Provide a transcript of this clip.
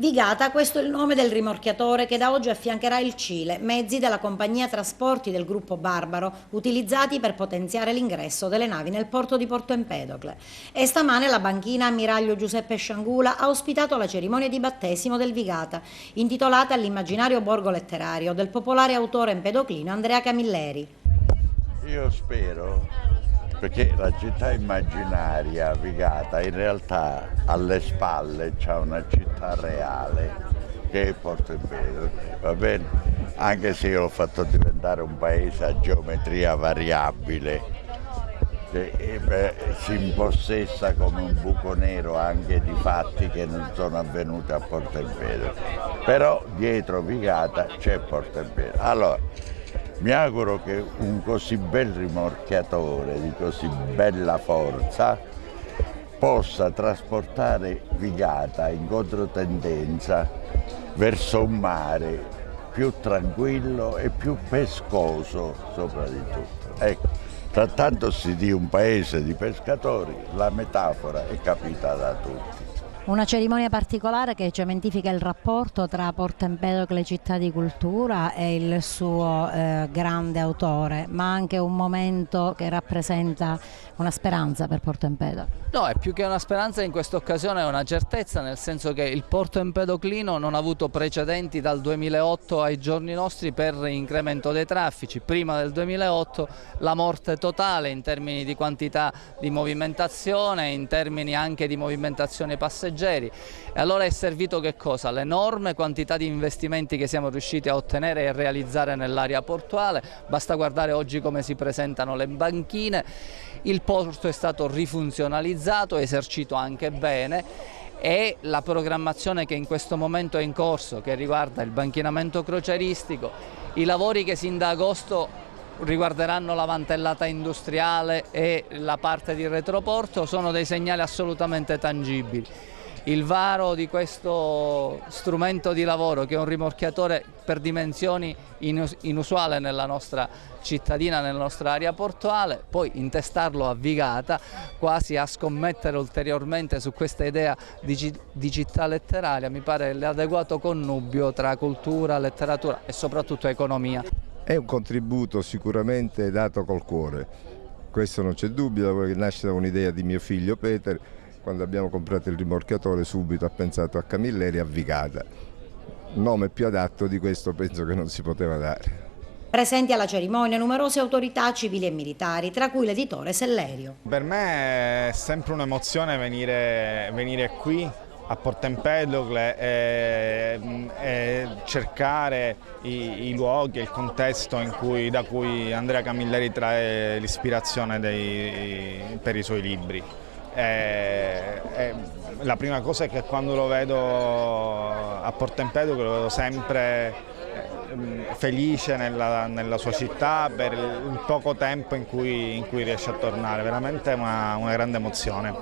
Vigata, questo è il nome del rimorchiatore che da oggi affiancherà il Cile, mezzi della compagnia trasporti del gruppo Barbaro, utilizzati per potenziare l'ingresso delle navi nel porto di Porto Empedocle. E stamane la banchina ammiraglio Giuseppe Sciangula ha ospitato la cerimonia di battesimo del Vigata, intitolata all'immaginario borgo letterario del popolare autore empedoclino Andrea Camilleri. Io spero, perché la città immaginaria Vigata in realtà alle spalle c'ha una città reale che è Porto Empedocle, va bene? Anche se io l'ho fatto diventare un paese a geometria variabile, che si impossessa come un buco nero anche di fatti che non sono avvenuti a Porto Empedocle. Però dietro Vigata c'è Porto Empedocle. Allora, mi auguro che un così bel rimorchiatore di così bella forza possa trasportare Vigata in controtendenza verso un mare più tranquillo e più pescoso soprattutto. Ecco, trattandosi di un paese di pescatori, la metafora è capita da tutti. Una cerimonia particolare che cementifica il rapporto tra Porto Empedocle città di cultura e il suo grande autore, ma anche un momento che rappresenta una speranza per Porto Empedocle. No, è più che una speranza, in questa occasione è una certezza, nel senso che il porto empedoclino non ha avuto precedenti dal 2008 ai giorni nostri per incremento dei traffici. Prima del 2008 la morte totale in termini di quantità di movimentazione, in termini anche di movimentazione passeggeri. E allora è servito che cosa? L'enorme quantità di investimenti che siamo riusciti a ottenere e realizzare nell'area portuale. Basta guardare oggi come si presentano le banchine. Il porto è stato rifunzionalizzato, esercito anche bene, e la programmazione che in questo momento è in corso, che riguarda il banchinamento crocieristico, i lavori che sin da agosto riguarderanno la vantellata industriale e la parte di retroporto, sono dei segnali assolutamente tangibili. Il varo di questo strumento di lavoro, che è un rimorchiatore per dimensioni inusuale nella nostra cittadina, nella nostra area portuale, poi intestarlo a Vigata, quasi a scommettere ulteriormente su questa idea di città letteraria, mi pare l'adeguato connubio tra cultura, letteratura e soprattutto economia. È un contributo sicuramente dato col cuore, questo non c'è dubbio, perché nasce da un'idea di mio figlio Peter. Quando abbiamo comprato il rimorchiatore subito ha pensato a Camilleri e a Vigata. Nome più adatto di questo penso che non si poteva dare. Presenti alla cerimonia numerose autorità civili e militari, tra cui l'editore Sellerio. Per me è sempre un'emozione venire qui a Porto Empedocle e cercare i luoghi e il contesto da cui Andrea Camilleri trae l'ispirazione per i suoi libri. La prima cosa è che quando lo vedo a Porto Empedocle lo vedo sempre felice nella sua città per il poco tempo in cui riesce a tornare, veramente è una grande emozione.